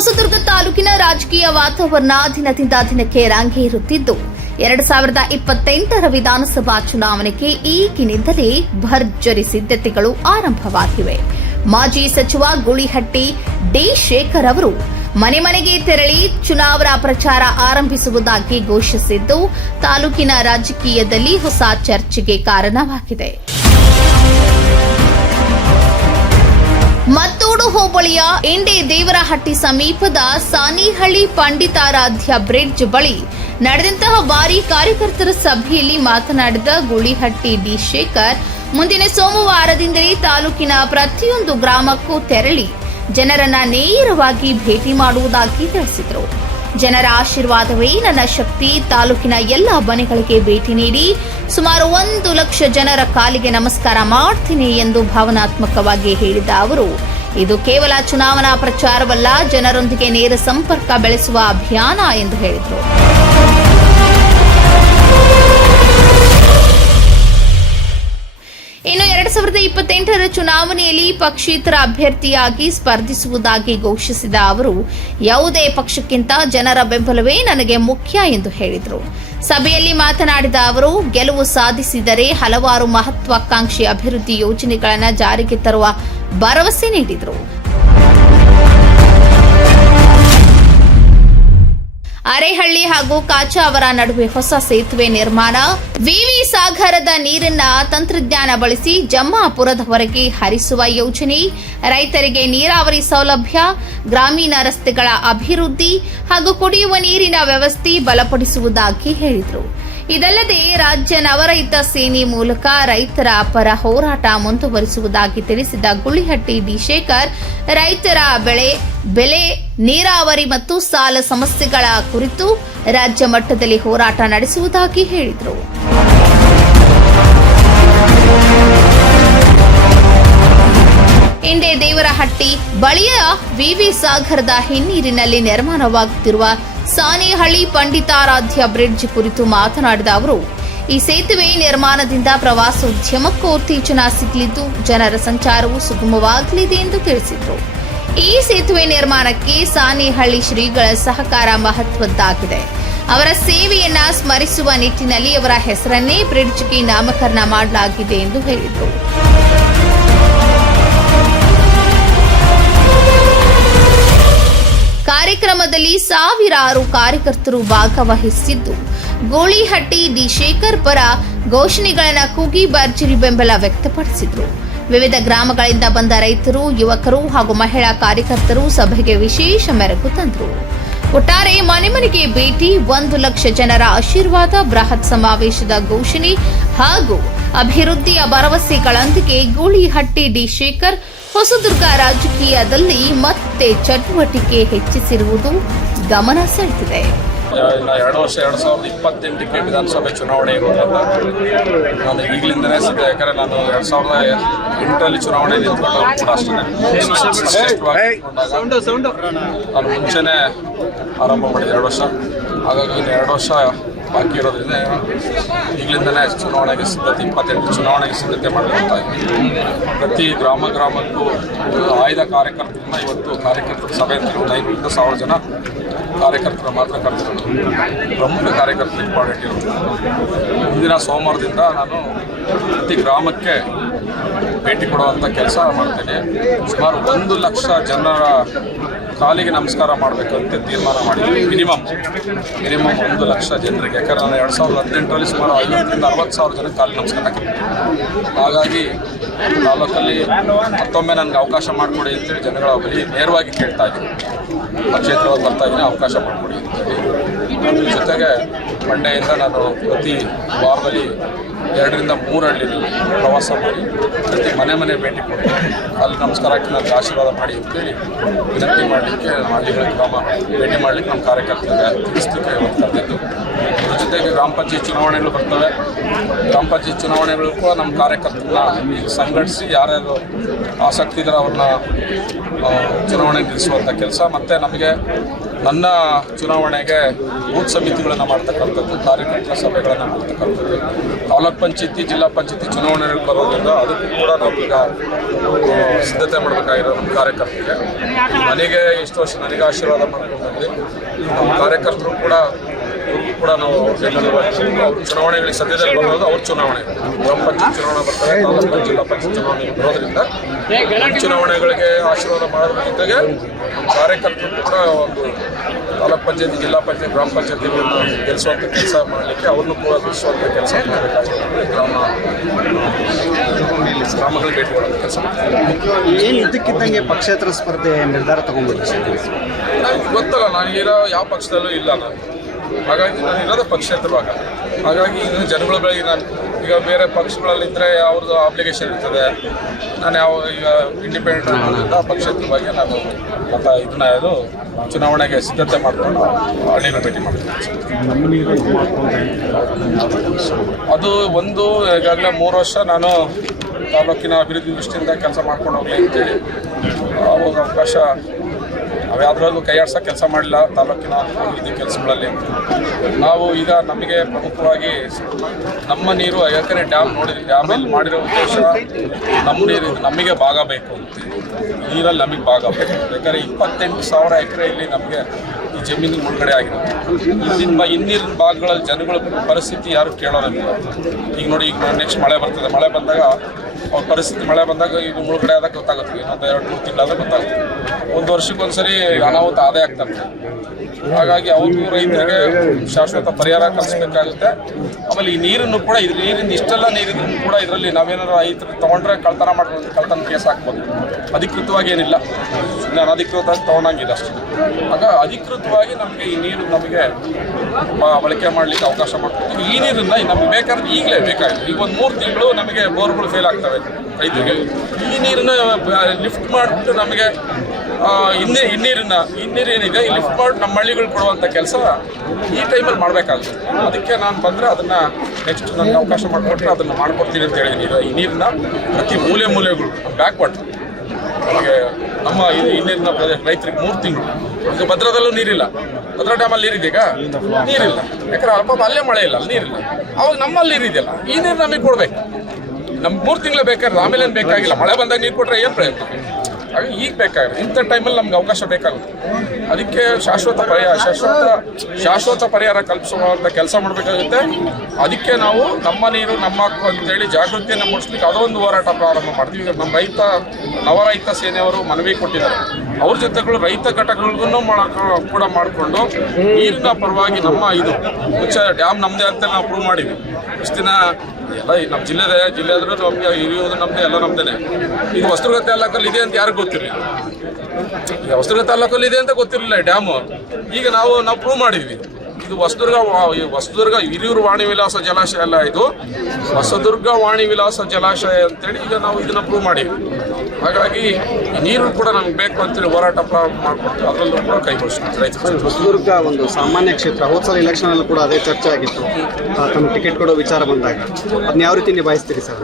ಹೊಸದುರ್ಗ ತಾಲೂಕಿನ ರಾಜಕೀಯ ವಾತಾವರಣ ದಿನದಿಂದ ದಿನಕ್ಕೆ ರಂಗೇರುತ್ತಿದ್ದು 2028ರ ವಿಧಾನಸಭಾ ಚುನಾವಣೆಗೆ ಈಗಿನಿಂದಲೇ ಭರ್ಜರಿ ಸಿದ್ಧತೆಗಳು ಆರಂಭವಾಗಿವೆ. ಮಾಜಿ ಸಚಿವ ಗೂಳಿಹಟ್ಟಿ ಡಿ ಶೇಖರ್ ಅವರು ಮನೆ ಮನೆಗೆ ತೆರಳಿ ಚುನಾವಣಾ ಪ್ರಚಾರ ಆರಂಭಿಸುವುದಾಗಿ ಘೋಷಿಸಿದ್ದು ತಾಲೂಕಿನ ರಾಜಕೀಯದಲ್ಲಿ ಹೊಸ ಚರ್ಚೆಗೆ ಕಾರಣವಾಗಿದೆ. ಮತ್ತೂಡು ಹೋಬಳಿಯ ಇಂಡೆ ದೇವರಹಟ್ಟಿ ಸಮೀಪದ ಸಾನಿಹಳ್ಳಿ ಪಂಡಿತಾರಾಧ್ಯ ಬ್ರಿಡ್ಜ್ ಬಳಿ ನಡೆದಂತಹ ಭಾರೀ ಕಾರ್ಯಕರ್ತರ ಸಭೆಯಲ್ಲಿ ಮಾತನಾಡಿದ ಗೂಳಿಹಟ್ಟಿ ಡಿ ಶೇಖರ್, ಮುಂದಿನ ಸೋಮವಾರದಿಂದಲೇ ತಾಲೂಕಿನ ಪ್ರತಿಯೊಂದು ಗ್ರಾಮಕ್ಕೂ ತೆರಳಿ ಜನರನ್ನ ನೇರವಾಗಿ ಭೇಟಿ ಮಾಡುವುದಾಗಿ ತಿಳಿಸಿದರು. ಜನರ ಆಶೀರ್ವಾದವೇ ನನ್ನ ಶಕ್ತಿ. ತಾಲೂಕಿನ ಎಲ್ಲ ಮನೆಗಳಿಗೆ ಭೇಟಿ ನೀಡಿ ಸುಮಾರು 1 ಲಕ್ಷ ಜನರ ಕಾಲಿಗೆ ನಮಸ್ಕಾರ ಮಾಡ್ತೀನಿ ಎಂದು ಭಾವನಾತ್ಮಕವಾಗಿ ಹೇಳಿದ ಅವರು, ಇದು ಕೇವಲ ಚುನಾವಣಾ ಪ್ರಚಾರವಲ್ಲ, ಜನರೊಂದಿಗೆ ನೇರ ಸಂಪರ್ಕ ಬೆಳೆಸುವ ಅಭಿಯಾನ ಎಂದು ಹೇಳಿದರು. ಇನ್ನು 2028ರ ಚುನಾವಣೆಯಲ್ಲಿ ಪಕ್ಷೇತರ ಅಭ್ಯರ್ಥಿಯಾಗಿ ಸ್ಪರ್ಧಿಸುವುದಾಗಿ ಘೋಷಿಸಿದ ಅವರು, ಯಾವುದೇ ಪಕ್ಷಕ್ಕಿಂತ ಜನರ ಬೆಂಬಲವೇ ನನಗೆ ಮುಖ್ಯ ಎಂದು ಹೇಳಿದರು. ಸಭೆಯಲ್ಲಿ ಮಾತನಾಡಿದ ಅವರು, ಗೆಲುವು ಸಾಧಿಸಿದರೆ ಹಲವಾರು ಮಹತ್ವಾಕಾಂಕ್ಷಿ ಅಭಿವೃದ್ಧಿ ಯೋಜನೆಗಳನ್ನು ಜಾರಿಗೆ ತರುವ ಭರವಸೆ ನೀಡಿದರು. ಅರೇಹಳ್ಳಿ ಹಾಗೂ ಕಾಚಾವರ ನಡುವೆ ಹೊಸ ಸೇತುವೆ ನಿರ್ಮಾಣ, ವಿವಿ ಸಾಗರದ ನೀರನ್ನ ತಂತ್ರಜ್ಞಾನ ಬಳಸಿ ಜಮ್ಮಾಪುರದವರೆಗೆ ಹರಿಸುವ ಯೋಜನೆ, ರೈತರಿಗೆ ನೀರಾವರಿ ಸೌಲಭ್ಯ, ಗ್ರಾಮೀಣ ರಸ್ತೆಗಳ ಅಭಿವೃದ್ಧಿ ಹಾಗೂ ಕುಡಿಯುವ ನೀರಿನ ವ್ಯವಸ್ಥೆ ಬಲಪಡಿಸುವುದಾಗಿ ಹೇಳಿದರು. ಇದಲ್ಲದೆ ರಾಜ್ಯ ನವರೈತ ಸೇನೆ ಮೂಲಕ ರೈತರ ಪರ ಹೋರಾಟ ಮುಂದುವರಿಸುವುದಾಗಿ ತಿಳಿಸಿದ ಗೂಳಿಹಟ್ಟಿ ಡಿ ಶೇಖರ್, ರೈತರ ಬೆಲೆ, ನೀರಾವರಿ ಮತ್ತು ಸಾಲ ಸಮಸ್ಯೆಗಳ ಕುರಿತು ರಾಜ್ಯ ಮಟ್ಟದಲ್ಲಿ ಹೋರಾಟ ನಡೆಸುವುದಾಗಿ ಹೇಳಿದರು. ಇಂಡೆ ದೇವರಹಟ್ಟಿ ಬಳಿಯ ವಿವಿ ಸಾಗರದ ಹಿನ್ನೀರಿನಲ್ಲಿ ನಿರ್ಮಾಣವಾಗುತ್ತಿರುವ ಸಾನಿಹಳ್ಳಿ ಪಂಡಿತಾರಾಧ್ಯ ಬ್ರಿಡ್ಜ್ ಕುರಿತು ಮಾತನಾಡಿದ ಅವರು, ಈ ಸೇತುವೆ ನಿರ್ಮಾಣದಿಂದ ಪ್ರವಾಸೋದ್ಯಮಕ್ಕೂ ಉತ್ತೇಜನ ಸಿಗಲಿದ್ದು ಜನರ ಸಂಚಾರವು ಸುಗಮವಾಗಲಿದೆ ಎಂದು ತಿಳಿಸಿದರು. ಈ ಸೇತುವೆ ನಿರ್ಮಾಣಕ್ಕೆ ಸಾನಿಹಳ್ಳಿ ಶ್ರೀಗಳ ಸಹಕಾರ ಮಹತ್ವದ್ದಾಗಿದೆ. ಅವರ ಸೇವೆಯನ್ನ ಸ್ಮರಿಸುವ ನಿಟ್ಟಿನಲ್ಲಿ ಅವರ ಹೆಸರನ್ನೇ ಬ್ರಿಡ್ಜ್ಗೆ ನಾಮಕರಣ ಮಾಡಲಾಗಿದೆ ಎಂದು ಹೇಳಿದರು. ಕಾರ್ಯಕ್ರಮದಲ್ಲಿ ಸಾವಿರಾರು ಕಾರ್ಯಕರ್ತರು ಭಾಗವಹಿಸಿದ್ದು, ಗೂಳಿಹಟ್ಟಿ ಡಿ ಶೇಖರ್ ಪರ ಘೋಷಣೆಗಳನ್ನು ಕೂಗಿ ಭರ್ಜರಿ ಬೆಂಬಲ ವ್ಯಕ್ತಪಡಿಸಿದರು. ವಿವಿಧ ಗ್ರಾಮಗಳಿಂದ ಬಂದ ರೈತರು, ಯುವಕರು ಹಾಗೂ ಮಹಿಳಾ ಕಾರ್ಯಕರ್ತರು ಸಭೆಗೆ ವಿಶೇಷ ಮೆರುಗು ತಂದರು. ಒಟ್ಟಾರೆ ಮನೆ ಮನೆಗೆ ಭೇಟಿ, 1 ಲಕ್ಷ ಜನರ ಆಶೀರ್ವಾದ, ಬೃಹತ್ ಸಮಾವೇಶದ ಘೋಷಣೆ ಹಾಗೂ ಅಭಿವೃದ್ಧಿಯ ಭರವಸೆಗಳೊಂದಿಗೆ ಗೂಳಿಹಟ್ಟಿ ಡಿ ಶೇಖರ್ ಹೊಸದುರ್ಗ ರಾಜಕೀಯದಲ್ಲಿ ಮತ್ತೆ ಚಟುವಟಿಕೆ ಹೆಚ್ಚಿಸಿರುವುದು ಗಮನ ಸೆಳೆದಿದೆ. 2028ಕ್ಕೆ ವಿಧಾನಸಭೆ ಚುನಾವಣೆ ಇರೋದ್ರಿಂದ ನಾನು ಈಗಲಿಂದನೇ ಸಿದ್ಧ. ಯಾಕಂದರೆ ನಾನು 2008ರಲ್ಲಿ ಚುನಾವಣೆ ನಿಂತ್ಕೊಂಡು ಕೂಡ ಅಷ್ಟೇ ನಾನು ಮುಂಚೆನೇ ಆರಂಭ ಮಾಡಿದೆ 2 ವರ್ಷ. ಹಾಗಾಗಿ 2 ವರ್ಷ ಬಾಕಿ ಇರೋದ್ರಿಂದ ಈಗಲಿಂದನೇ ಚುನಾವಣೆಗೆ ಸಿದ್ಧತೆ 28 ಚುನಾವಣೆಗೆ ಸಿದ್ಧತೆ ಮಾಡ್ಕೊಳ್ತಾ ಇದ್ದೀನಿ. ಪ್ರತಿ ಗ್ರಾಮಕ್ಕೂ ಆಯ್ದ ಕಾರ್ಯಕರ್ತರನ್ನ ಇವತ್ತು ಕಾರ್ಯಕರ್ತರ ಸಭೆ ಅಂತ 500-1000 ಜನ ಕಾರ್ಯಕರ್ತರು ಮಾತ್ರ ಕರೆದಿರೋದು. ಪ್ರಮುಖ ಕಾರ್ಯಕರ್ತರು ಇಂಪಾರ್ಟೆಂಟ್ ಇರೋದು. ಮುಂದಿನ ಸೋಮವಾರದಿಂದ ನಾನು ಪ್ರತಿ ಗ್ರಾಮಕ್ಕೆ ಭೇಟಿ ಕೊಡುವಂಥ ಕೆಲಸ ಮಾಡ್ತೇನೆ. ಸುಮಾರು 1 ಲಕ್ಷ ಜನರ ಕಾಲಿಗೆ ನಮಸ್ಕಾರ ಮಾಡಬೇಕಂತ ತೀರ್ಮಾನ ಮಾಡಿದ್ವಿ. ಮಿನಿಮಮ್ 1 ಲಕ್ಷ ಜನರಿಗೆ. ಯಾಕಂದರೆ ನಾನು 2018ರಲ್ಲಿ ಸುಮಾರು 50,000-60,000 ಜನಕ್ಕೆ ಕಾಲಿಗೆ ನಮಸ್ಕಾರ ಹಾಕಿದ್ದೆ. ಹಾಗಾಗಿ ತಾಲೂಕಲ್ಲಿ ಮತ್ತೊಮ್ಮೆ ನನಗೆ ಅವಕಾಶ ಮಾಡಿಕೊಡಿ ಅಂತೇಳಿ ಜನಗಳ ಬಳಿ ನೇರವಾಗಿ ಕೇಳ್ತಾ ಇದ್ದೀನಿ. ಕ್ಷೇತ್ರವಾಗಿ ಬರ್ತಾ ಇದ್ದೀನಿ, ಅವಕಾಶ ಮಾಡಿಕೊಡಿ ಅಂತೇಳಿ. ಅದ್ರ ಜೊತೆಗೆ ಮಂಡ್ಯದಿಂದ ನಾನು ಪ್ರತಿ ವಾರದಲ್ಲಿ 2-3 ಹಳ್ಳಿಯಲ್ಲಿ ಪ್ರವಾಸ ಮಾಡಿ ಪ್ರತಿ ಮನೆ ಭೇಟಿ ಕೊಟ್ಟು ಅಲ್ಲಿ ನಮಸ್ಕಾರ ಹಾಕಿ ನನಗೆ ಆಶೀರ್ವಾದ ಮಾಡಿ ಅಂತೇಳಿ ವಿನಂತಿ ಮಾಡಲಿಕ್ಕೆ, ಹಳ್ಳಿಗಳ ಗ್ರಾಮ ಭೇಟಿ ಮಾಡಲಿಕ್ಕೆ ನಮ್ಮ ಕಾರ್ಯಕರ್ತರಿಗೆ ತಿಳಿಸ್ಲಿಕ್ಕೆ ಇವತ್ತು ಕರೆದಿದ್ದು. ಅದ್ರ ಜೊತೆಗೆ ಗ್ರಾಮ ಪಂಚಾಯತ್ ಚುನಾವಣೆಗಳು ಬರ್ತವೆ. ಗ್ರಾಮ ಪಂಚಾಯತ್ ಚುನಾವಣೆಗಳು ಕೂಡ ನಮ್ಮ ಕಾರ್ಯಕರ್ತರನ್ನ ಈಗ ಸಂಘಟಿಸಿ ಯಾರ್ಯಾರು ಆಸಕ್ತಿ ಇದ್ರೆ ಅವ್ರನ್ನ ಚುನಾವಣೆಗೆ ನಿಲ್ಲಿಸುವಂಥ ಕೆಲಸ, ಮತ್ತು ನಮಗೆ ನನ್ನ ಚುನಾವಣೆಗೆ ಬೂತ್ ಸಮಿತಿಗಳನ್ನು ಮಾಡ್ತಕ್ಕಂಥದ್ದು, ಕಾರ್ಯಕರ್ತರ ಸಭೆಗಳನ್ನು ಮಾಡ್ತಕ್ಕಂಥದ್ದು, ತಾಲೂಕ್ ಪಂಚಾಯತಿ ಜಿಲ್ಲಾ ಪಂಚಾಯತಿ ಚುನಾವಣೆಗಳು ಬರೋದ್ರಿಂದ ಅದಕ್ಕೂ ಕೂಡ ನಾವೀಗ ಸಿದ್ಧತೆ ಮಾಡಬೇಕಾಗಿರೋ ನಮ್ಮ ಕಾರ್ಯಕರ್ತರಿಗೆ. ನನಗೆ ಇಷ್ಟು ವರ್ಷ ನನಗೆ ಆಶೀರ್ವಾದ ಮಾಡ್ಕೊಂಡು ಬಂದ್ವಿ. ನಮ್ಮ ಕಾರ್ಯಕರ್ತರು ಕೂಡ ನಾವು ಅವ್ರ ಚುನಾವಣೆಗಳಿಗೆ ಸದ್ಯದಲ್ಲಿ ಬರೋದು ಅವ್ರ ಚುನಾವಣೆ, ಗ್ರಾಮ ಪಂಚಾಯತ್ ಚುನಾವಣೆ ಬರ್ತಾರೆ, ತಾಲೂಕು ಜಿಲ್ಲಾ ಪಂಚಾಯತ್ ಚುನಾವಣೆಗೆ ಬರೋದ್ರಿಂದ ಚುನಾವಣೆಗಳಿಗೆ ಆಶೀರ್ವಾದ ಮಾಡೋದ್ರ ಜೊತೆಗೆ ಕಾರ್ಯಕರ್ತರು ಕೂಡ ಒಂದು ತಾಲೂಕ್ ಪಂಚಾಯತಿ ಜಿಲ್ಲಾ ಪಂಚಾಯತ್ ಗ್ರಾಮ ಪಂಚಾಯತಿಗಳನ್ನು ಗೆಲ್ಲಿಸುವಂಥ ಕೆಲಸ ಮಾಡಲಿಕ್ಕೆ ಅವ್ರನ್ನೂ ಕೂಡ ಗೆಲ್ಲಿಸುವಂಥ ಕೆಲಸ ಮಾಡಬೇಕಾಗುತ್ತೆ. ಗ್ರಾಮಗಳಿಗೆ ಭೇಟಿ ಕೊಡುವಂಥ ಕೆಲಸ ಏನು ಇದಕ್ಕಿದ್ದಂಗೆ ಪಕ್ಷೇತರ ಸ್ಪರ್ಧೆ ನಿರ್ಧಾರ ತಗೊಂಡ್ಬಿಟ್ಟು ನನಗೆ ಗೊತ್ತಲ್ಲ, ನಾನು ಇರೋ ಯಾವ ಪಕ್ಷದಲ್ಲೂ ಇಲ್ಲ ನಾನು. ಹಾಗಾಗಿ ನಾನು ಇರೋದೇ ಪಕ್ಷೇತರವಾಗ. ಹಾಗಾಗಿ ಇನ್ನು ಜನಗಳ ಬೆಳಗ್ಗೆ ನಾನು ಈಗ ಬೇರೆ ಪಕ್ಷಗಳಲ್ಲಿದ್ದರೆ ಅವ್ರದ್ದು ಅಪ್ಲಿಕೇಶನ್ ಇರ್ತದೆ. ನಾನು ಈಗ ಇಂಡಿಪೆಂಡೆಂಟ್ ಅನ್ನೋದ್ರಿಂದ ಪಕ್ಷೇತರವಾಗಿ ನಾನು ಮತ್ತು ಇದು ಚುನಾವಣೆಗೆ ಸಿದ್ಧತೆ ಮಾಡಿಕೊಂಡು ಹಳ್ಳಿನ ಭೇಟಿ ಮಾಡ್ತೀನಿ. ಅದು ಒಂದು ಈಗಾಗಲೇ 3 ವರ್ಷ ನಾನು ತಾಲೂಕಿನ ಅಭಿವೃದ್ಧಿ ದೃಷ್ಟಿಯಿಂದ ಕೆಲಸ ಮಾಡ್ಕೊಂಡು ಹೋಗಲಿ ಅಂತೇಳಿ ಅವಾಗ ಅವಕಾಶ ನಾವು ಯಾವುದ್ರಲ್ಲೂ ಕೈ ಆಡ್ಸೋಕೆ ಕೆಲಸ ಮಾಡಿಲ್ಲ. ತಾಲೂಕಿನ ಅಭಿವೃದ್ಧಿ ಕೆಲಸಗಳಲ್ಲಿ ನಾವು ಈಗ ನಮಗೆ ಪ್ರಮುಖವಾಗಿ ನಮ್ಮ ನೀರು 5 ಎಕರೆ ಡ್ಯಾಮ್ ನೋಡಿದ್ವಿ. ಡ್ಯಾಮಲ್ಲಿ ಮಾಡಿರೋ ಉದ್ದೇಶ ನಮ್ಮ ನೀರು ನಮಗೆ ಭಾಗ ಬೇಕು ಅಂತ, ನೀರಲ್ಲಿ ನಮಗೆ ಭಾಗ ಬೇಕು. ಬೇಕಾದ್ರೆ 28,000 ಎಕರೆಯಲ್ಲಿ ನಮಗೆ ಈ ಜಮೀನು ಮುಳುಗಡೆ ಆಗಿರುತ್ತೆ. ಇನ್ನೀರಿನ ಭಾಗಗಳಲ್ಲಿ ಜನಗಳ ಪರಿಸ್ಥಿತಿ ಯಾರು ಕೇಳೋದಿಲ್ಲ. ಈಗ ನೋಡಿ, ಈಗ ನೆಕ್ಸ್ಟ್ ಮಳೆ ಬರ್ತದೆ, ಮಳೆ ಬಂದಾಗ ಅವ್ರ ಪರಿಸ್ಥಿತಿ ಮಳೆ ಬಂದಾಗ ಈಗ ಮುಳುಗಡೆ ಆದಾಗ ಗೊತ್ತಾಗುತ್ತೆ. ಇನ್ನೊಂದು 2-3 ತಿಂಗಳಾದಾಗ ಗೊತ್ತಾಗುತ್ತೆ. 1 ವರ್ಷಕ್ಕೊಂದ್ಸರಿ ಅನಾಹುತ ಆದಾಯ ಆಗ್ತದೆ. ಹಾಗಾಗಿ ಅವ್ರಿಗೂ ರೈತರಿಗೆ ಶಾಶ್ವತ ಪರಿಹಾರ ಕಲ್ಪಿಸಬೇಕಾಗುತ್ತೆ. ಆಮೇಲೆ ಈ ನೀರನ್ನು ಕೂಡ ನೀರಿಂದ ಇಷ್ಟೆಲ್ಲ ನೀರಿದ್ರು ಕೂಡ ಇದರಲ್ಲಿ ನಾವೇನಾದ್ರು ರೈತರು ತೊಗೊಂಡ್ರೆ ಕಳ್ತನ ಮಾಡ್ಕೊಂಡು ಕಳ್ತನ ಕೇಸ್ ಹಾಕ್ಬೋದು. ಅಧಿಕೃತವಾಗಿ ಏನಿಲ್ಲ, ಸುಮ್ಮನೆ ಅನಧಿಕೃತವಾಗಿ ತೊಗೊಂಡಂಗಿಲ್ಲ ಅಷ್ಟೇ. ಆಗ ಅಧಿಕೃತವಾಗಿ ನಮಗೆ ಈ ನೀರು ನಮಗೆ ಬಳಕೆ ಮಾಡಲಿಕ್ಕೆ ಅವಕಾಶ ಮಾಡ್ತೀವಿ. ಈ ನೀರನ್ನು ನಮಗೆ ಬೇಕಾದ್ರೆ ಈಗಲೇ ಬೇಕಾಗಿದೆ. ಈಗ ಒಂದು 3 ತಿಂಗಳು ನಮಗೆ ಬೋರ್ಗಳು ಫೇಲ್ ಆಗ್ತವೆ ರೈತರಿಗೆ. ಈ ನೀರನ್ನು ಲಿಫ್ಟ್ ಮಾಡಿಬಿಟ್ಟು ನಮಗೆ ಇನ್ನೀರೇನಿದೆ ಈ ಲಿಫ್ಟ್ ಮಾಡಿ ನಮ್ಮ ಹಳ್ಳಿಗಳು ಕೊಡುವಂಥ ಕೆಲಸ ಈ ಟೈಮಲ್ಲಿ ಮಾಡಬೇಕಾಗುತ್ತೆ. ಅದಕ್ಕೆ ನಾನು ಬಂದರೆ ಅದನ್ನು ನೆಕ್ಸ್ಟ್ ನನಗೆ ಅವಕಾಶ ಮಾಡಿಕೊಟ್ರೆ ಅದನ್ನು ಮಾಡ್ಕೊಡ್ತೀನಿ ಅಂತ ಹೇಳಿದ್ದೀನಿ. ಈ ನೀರನ್ನ ಪ್ರತಿ ಮೂಲೆಗಳು ಬ್ಯಾಕ್ವರ್ಡ್ ನಮಗೆ ನಮ್ಮ ಇನ್ನೀರಿನ ಪ್ರದೇಶ ರೈತರಿಗೆ 3 ತಿಂಗಳು. ಈಗ ಭದ್ರದಲ್ಲೂ ನೀರಿಲ್ಲ, ಭದ್ರಾ ಡ್ಯಾಮಲ್ಲಿ ನೀರಿದೀಗ ನೀರಿಲ್ಲ. ಯಾಕಂದ್ರೆ ಅಲ್ಪ ಅಲ್ಲೇ ಮಳೆ ಇಲ್ಲ, ಅಲ್ಲಿ ನೀರಿಲ್ಲ. ಅವಾಗ ನಮ್ಮಲ್ಲಿ ನೀರಿದೆಯಲ್ಲ, ಈ ನೀರು ನಮಗೆ ಕೊಡಬೇಕು. ನಮ್ಗೆ 3 ತಿಂಗಳು ಬೇಕಾದ್ರೆ ಆಮೇಲೆ ಏನು ಬೇಕಾಗಿಲ್ಲ. ಮಳೆ ಬಂದಾಗ ನೀರು ಕೊಟ್ಟರೆ ಏನು ಪ್ರಯತ್ನ. ಹಾಗೆ ಈಗ ಬೇಕಾಗುತ್ತೆ. ಇಂಥ ಟೈಮಲ್ಲಿ ನಮ್ಗೆ ಅವಕಾಶ ಬೇಕಾಗುತ್ತೆ. ಅದಕ್ಕೆ ಶಾಶ್ವತ ಪರಿಹಾರ ಕಲ್ಪಿಸುವಂಥ ಕೆಲಸ ಮಾಡಬೇಕಾಗುತ್ತೆ. ಅದಕ್ಕೆ ನಾವು ನಮ್ಮ ನೀರು ನಮ್ಮ ಹಕ್ಕು ಅಂತೇಳಿ ಜಾಗೃತಿಯನ್ನು ಮೂಡಿಸ್ಲಿಕ್ಕೆ ಅದೊಂದು ಹೋರಾಟ ಪ್ರಾರಂಭ ಮಾಡ್ತೀವಿ. ಈಗ ನಮ್ಮ ನವರೈತ ಸೇನೆಯವರು ಮನವಿ ಕೊಟ್ಟಿದ್ದಾರೆ. ಅವ್ರ ಜೊತೆಗಳು ರೈತ ಘಟಕಗಳಿಗೂ ಕೂಡ ಮಾಡಿಕೊಂಡು ನೀರಿನ ಪರವಾಗಿ ನಮ್ಮ ಮುಂಚೆ ಡ್ಯಾಮ್ ನಮ್ಮದೇ ಅಂತೇಳಿ ನಾವು ಪ್ರೂವ್ ಮಾಡಿದ್ವಿ. ಇಷ್ಟು ದಿನ ಎಲ್ಲ ನಮ್ಮ ಜಿಲ್ಲೆ ಆದರೂ ನಮಗೆ ಇರಿಯೋದು ನಮ್ಮದೇ, ಎಲ್ಲ ನಮ್ಮದೇ. ಇದು ಹೊಸದುರ್ಗ ತಾಲೂಕಲ್ಲಿ ಇದೆ ಅಂತ ಯಾರಿಗೂ ಗೊತ್ತಿರಲಿಲ್ಲ. ಹೊಸದುರ್ಗ ತಾಲೂಕಲ್ಲಿ ಇದೆ ಅಂತ ಗೊತ್ತಿರಲಿಲ್ಲ ಡ್ಯಾಮು. ಈಗ ನಾವು ಪ್ರೂವ್ ಮಾಡಿದ್ವಿ. ಇದು ಹೊಸದುರ್ಗ ಹಿರಿಯೂರು ವಾಣಿ ವಿಲಾಸ ಜಲಾಶಯ ಅಲ್ಲ, ಇದು ಹೊಸದುರ್ಗ ವಾಣಿ ವಿಲಾಸ ಜಲಾಶಯ ಅಂತೇಳಿ ಈಗ ನಾವು ಇದನ್ನು ಪ್ರೂವ್ ಮಾಡಿದ್ವಿ. ಹಾಗಾಗಿ ನೀರು ಕೂಡ ನಮ್ಗೆ ಬೇಕು ಅಂತೇಳಿ ಹೋರಾಟ ಪ್ರಾರಂಭ ಮಾಡಿಕೊಟ್ಟು ಅದರಲ್ಲೂ ಕೂಡ ಕೈಗೊಳಿಸ್ತೀವಿ. ರೈತರು ಹೊಸದುರ್ಗ ಒಂದು ಸಾಮಾನ್ಯ ಕ್ಷೇತ್ರ. ಹೋದ ಸಲ ಎಲೆಕ್ಷನಲ್ಲಿ ಕೂಡ ಅದೇ ಚರ್ಚೆ ಆಗಿತ್ತು. ತಮ್ಮ ಟಿಕೆಟ್ ಕೊಡೋ ವಿಚಾರ ಬಂದಾಗ ಅದನ್ನ ಯಾವ ರೀತಿ ನಿಭಾಯಿಸ್ತೀರಿ ಸರ್?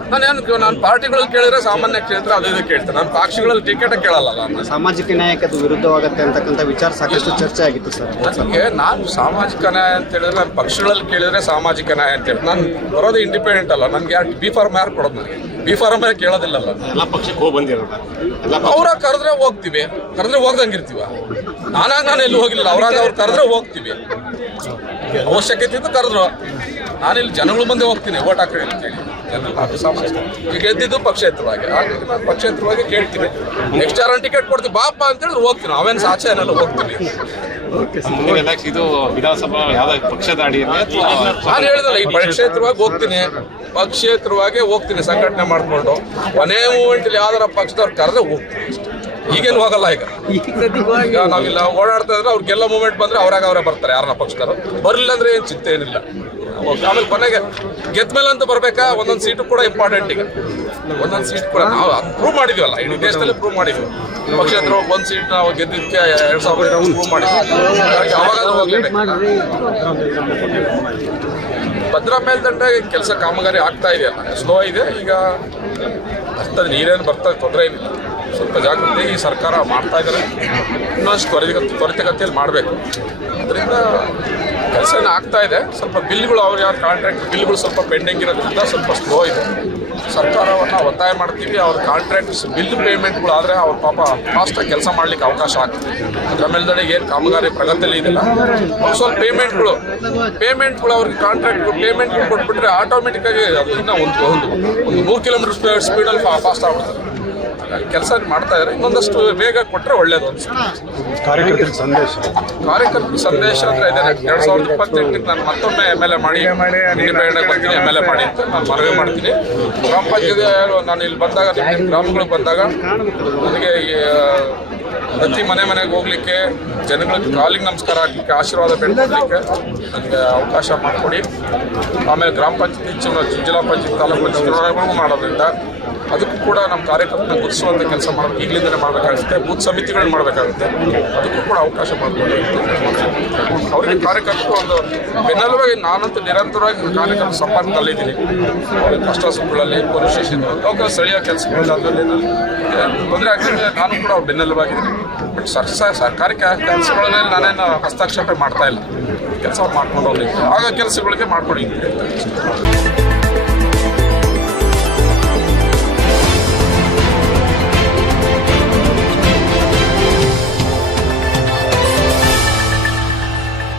ನಾನು ಪಾರ್ಟಿಗಳಲ್ಲಿ ಕೇಳಿದ್ರೆ ಸಾಮಾನ್ಯ ಕ್ಷೇತ್ರ ಅದೇ ಕೇಳ್ತೇನೆ. ನಾನು ಪಕ್ಷಗಳಲ್ಲಿ ಟಿಕೆಟ್ ಕೇಳಲ್ಲ. ಸಾಮಾಜಿಕ ನ್ಯಾಯಕ್ಕೆ ವಿರುದ್ಧವಾಗುತ್ತೆ ಅಂತಕ್ಕಂಥ ವಿಚಾರ ಸಾಕಷ್ಟು ಚರ್ಚೆ ಆಗಿತ್ತು ಸರ್. ನನಗೆ ನಾನು ಸಾಮಾಜಿಕ ನ್ಯಾಯ ಅಂತ ಹೇಳಿದ್ರೆ ನಾನು ಪಕ್ಷಗಳಲ್ಲಿ ಕೇಳಿದ್ರೆ ಸಾಮಾಜಿಕ ನ್ಯಾಯ ಅಂತೇಳಿ ನಾನು ಬರೋದು ಇಂಡಿಪೆಂಡೆಂಟ್ ಅಲ್ಲ. ನನಗೆ ಬಿ ಫಾರ್ಮ್ ಯಾರು ಕೊಡೋದು? ನನಗೆ ಬಿ ಫಾರ್ಮ್ ಕೇಳೋದಿಲ್ಲಲ್ಲ. ಎಲ್ಲ ಪಕ್ಷಕ್ಕೆ ಹೋಗಿ ಬಂದಿರೋದು. ಅವ್ರ ಕರೆದ್ರೆ ಹೋಗ್ತೀವಿ, ಕರೆದ್ರೆ ಹೋಗ್ದಂಗಿರ್ತೀವ. ನಾನು ಎಲ್ಲೂ ಹೋಗಿಲ್ಲ. ಅವ್ರು ಕರೆದ್ರೆ ಹೋಗ್ತೀವಿ. ಅವಶ್ಯಕತೆ ಇದ್ದು ಕರೆದ್ರು. ನಾನಿಲ್ಲಿ ಜನಗಳ ಮುಂದೆ ಹೋಗ್ತೀನಿ ಓಟ್ ಹಾಕಿ ಅಂತೇಳಿ. ಈಗ ಗೆದ್ದಿದ್ದು ಪಕ್ಷೇತರವಾಗಿ. ಹಾಗಾಗಿ ನಾನು ಪಕ್ಷೇತರವಾಗಿ ಕೇಳ್ತೀನಿ. ನೆಕ್ಸ್ಟ್ ಯಾರನ್ನ ಟಿಕೆಟ್ ಕೊಡ್ತೀವಿ ಬಾಪ ಅಂತೇಳಿದ್ರೆ ಹೋಗ್ತೀನಿ. ಅವೇನು ಸಾಚೆ ಏನೆಲ್ಲ ಹೋಗ್ತೀನಿ. ಇದು ವಿಧಾನಸಭಾ ಯಾವ್ದು ಪಕ್ಷದ ಅಡಿಯಲ್ಲಿ ನಾನು ಹೇಳಿದಲ್ಲ, ಈ ಪಕ್ಷೇತರವಾಗಿ ಹೋಗ್ತೀನಿ. ಪಕ್ಷೇತರವಾಗಿ ಹೋಗ್ತೀನಿ ಸಂಘಟನೆ ಮಾಡಿಕೊಂಡು. ಕೊನೆ ಮೂಮೆಂಟಲ್ಲಿ ಯಾವ್ದಾರ ಪಕ್ಷದವ್ರು ಕರೆದ್ರೆ ಹೋಗ್ತೀನಿ. ಈಗೇನು ಹೋಗಲ್ಲ. ಈಗ ನಾವಿಲ್ಲ ಓಡಾಡ್ತಾ ಇದ್ರೆ ಅವ್ರಿಗೆಲ್ಲ ಮೂಮೆಂಟ್ ಬಂದರೆ ಅವರೇ ಬರ್ತಾರೆ. ಯಾರನ್ನ ಪಕ್ಷದವರು ಬರಲಿಲ್ಲ ಅಂದರೆ ಏನು ಚಿಂತೆ ಏನಿಲ್ಲ. ಆಮೇಲೆ ಕೊನೆಗೆ ಗೆದ್ದ ಮೇಲೆ ಅಂತ ಬರಬೇಕಾ? ಒಂದೊಂದು ಸೀಟು ಕೂಡ ಇಂಪಾರ್ಟೆಂಟ್. ಈಗ ಒಂದೊಂದು ಸೀಟ್ ಕೂಡ ನಾವು ಪ್ರೂವ್ ಮಾಡಿದ್ವಲ್ಲ, ಇಡೀ ದೇಶದಲ್ಲಿ ಪ್ರೂವ್ ಮಾಡಿದ್ವಿ. ಪಕ್ಷೇತರ 1 ಸೀಟ್ ನಾವು ಗೆದ್ದಿದ್ದಕ್ಕೆ 2000 ಪ್ರೂವ್ ಮಾಡಿದ್ವಿ. ಅವಾಗ ಹೋಗ್ಲೇಬೇಕು. ಭದ್ರಾ ಮೇಲ್ದಂಡೆ ಕೆಲಸ ಕಾಮಗಾರಿ ಆಗ್ತಾ ಇದೆಯಲ್ಲ, ಸ್ಲೋ ಇದೆ. ಈಗ ಬರ್ತದೆ, ನೀರೇನು ಬರ್ತದೆ, ತೊಂದರೆ ಏನಿಲ್ಲ. ಸ್ವಲ್ಪ ಜಾಗೃತಿ ಈ ಸರ್ಕಾರ ಮಾಡ್ತಾ ಇದ್ದಾರೆ. ಇನ್ನೊಂದಷ್ಟು ತ್ವರಿತಗತಿಯಲ್ಲಿ ಮಾಡಬೇಕು. ಅದರಿಂದ ಕೆಲಸ ಏನು ಆಗ್ತಾ ಇದೆ. ಸ್ವಲ್ಪ ಬಿಲ್ಗಳು ಅವ್ರು ಯಾರು ಕಾಂಟ್ರಾಕ್ಟ್ ಬಿಲ್ಗಳು ಸ್ವಲ್ಪ ಪೆಂಡಿಂಗ್ ಇರೋದ್ರಿಂದ ಸ್ವಲ್ಪ ಸ್ಲೋ ಇದೆ. ಸರ್ಕಾರವನ್ನು ಒತ್ತಾಯ ಮಾಡ್ತೀವಿ, ಅವ್ರ ಕಾಂಟ್ರಾಕ್ಟ್ಸ್ ಬಿಲ್ ಪೇಮೆಂಟ್ಗಳು ಆದರೆ ಅವ್ರ ಪಾಪ ಫಾಸ್ಟಾಗಿ ಕೆಲಸ ಮಾಡಲಿಕ್ಕೆ ಅವಕಾಶ ಆಗ್ತದೆ. ಅದರ ಮೇಲ್ಗಡೆ ಏನು ಕಾಮಗಾರಿ ಪ್ರಗತಿಯಲ್ಲಿ ಇದೆಯಲ್ಲ, ಅವ್ರು ಸ್ವಲ್ಪ ಪೇಮೆಂಟ್ಗಳು ಅವ್ರಿಗೆ ಕಾಂಟ್ರಾಕ್ಟ್ಗಳು ಪೇಮೆಂಟ್ಗಳು ಕೊಟ್ಬಿಟ್ರೆ ಆಟೋಮೆಟಿಕ್ಕಾಗಿ ಅದು ಇನ್ನೂ ಒಂದು 3 ಕಿಲೋಮೀಟರ್ ಸ್ಪೀಡಲ್ಲಿ ಫಾಸ್ಟ್ ಆಗ್ಬಿಡ್ತಾರೆ. ಕೆಲಸ ಮಾಡ್ತಾ ಇದ್ದಾರೆ. ಇನ್ನೊಂದಷ್ಟು ಬೇಗ ಕೊಟ್ಟರೆ ಒಳ್ಳೇದು ಅನ್ಸುತ್ತೆ. ಕಾರ್ಯಕರ್ತರ ಸಂದೇಶ ಅಂದರೆ ಇದೆ. 2028 ನಾನು ಮತ್ತೊಮ್ಮೆ MLA ಮಾಡಿ ಇಂಡಿಪೆಂಡೆಂಟ್ ಬರ್ತೀನಿ, MLA ಮಾಡಿ ಅಂತ ನಾನು ಮನವಿ ಮಾಡ್ತೀನಿ. ಗ್ರಾಮ ಪಂಚಾಯತ್ ನಾನು ಇಲ್ಲಿ ಬಂದಾಗ, ಗ್ರಾಮಗಳಿಗೆ ಬಂದಾಗ ನನಗೆ ಪ್ರತಿ ಮನೆಗೆ ಹೋಗ್ಲಿಕ್ಕೆ, ಜನಗಳಿಗೆ ಕಾಲಿಗೆ ನಮಸ್ಕಾರ ಹಾಕಲಿಕ್ಕೆ, ಆಶೀರ್ವಾದ ಬೇಡ್ಕೊಳ್ಳಿಕ್ಕೆ ನನಗೆ ಅವಕಾಶ ಮಾಡಿಕೊಡಿ. ಆಮೇಲೆ ಗ್ರಾಮ ಪಂಚಾಯತ್ ಜಿಲ್ಲಾ ಪಂಚಾಯತ್ ತಾಲೂಕು ಪಂಚಾಯತ್ ಚುನಾವಣೆಗಳು ಮಾಡೋದ್ರಿಂದ ಅದಕ್ಕೂ ಕೂಡ ನಮ್ಮ ಕಾರ್ಯಕರ್ತನ ಗುರುತಿಸುವಂಥ ಕೆಲಸ ಮಾಡಬೇಕು. ಈಗಲಿಂದಲೇ ಮಾಡಬೇಕಾಗುತ್ತೆ. ಬೂತ್ ಸಮಿತಿಗಳನ್ನ ಮಾಡಬೇಕಾಗುತ್ತೆ. ಅದಕ್ಕೂ ಕೂಡ ಅವಕಾಶ ಮಾಡಿಕೊಡಿ. ಅವರಿಗೆ ಕಾರ್ಯಕರ್ತರು ಒಂದು ಬೆನ್ನೆಲುಬಾಗಿ ನಾನಂತೂ ನಿರಂತರವಾಗಿ ಕಾರ್ಯಕರ್ತರ ಸಂಪರ್ಕದಲ್ಲಿದ್ದೀನಿ. ಅವ್ರಿಗೆ ಕಷ್ಟ ಸುಖಗಳಲ್ಲಿ, ಪೊಲೀಸ್ ಸ್ಟೇಷನ್, ಲೋಕಲ್ ಸ್ಥಳೀಯ ಕೆಲಸಗಳಲ್ಲಿ ಅದರಲ್ಲಿ ತೊಂದರೆ ಆಗ್ತಿದೆ. ನಾನು ಕೂಡ ಅವ್ರು ಬೆನ್ನೆಲುಬಾಗಿದ್ದೀನಿ. ಬಟ್ ಸರ್ಕಾರಿ ಕೆಲಸಗಳಲ್ಲಿ ನಾನೇನು ಹಸ್ತಕ್ಷೇಪ ಮಾಡ್ತಾ ಇಲ್ಲ. ಕೆಲಸ ಮಾಡ್ಕೊಂಡು ಹೋಗ್ಲಿಕ್ಕೆ ಆಗ ಕೆಲಸಗಳಿಗೆ ಮಾಡ್ಕೊಂಡು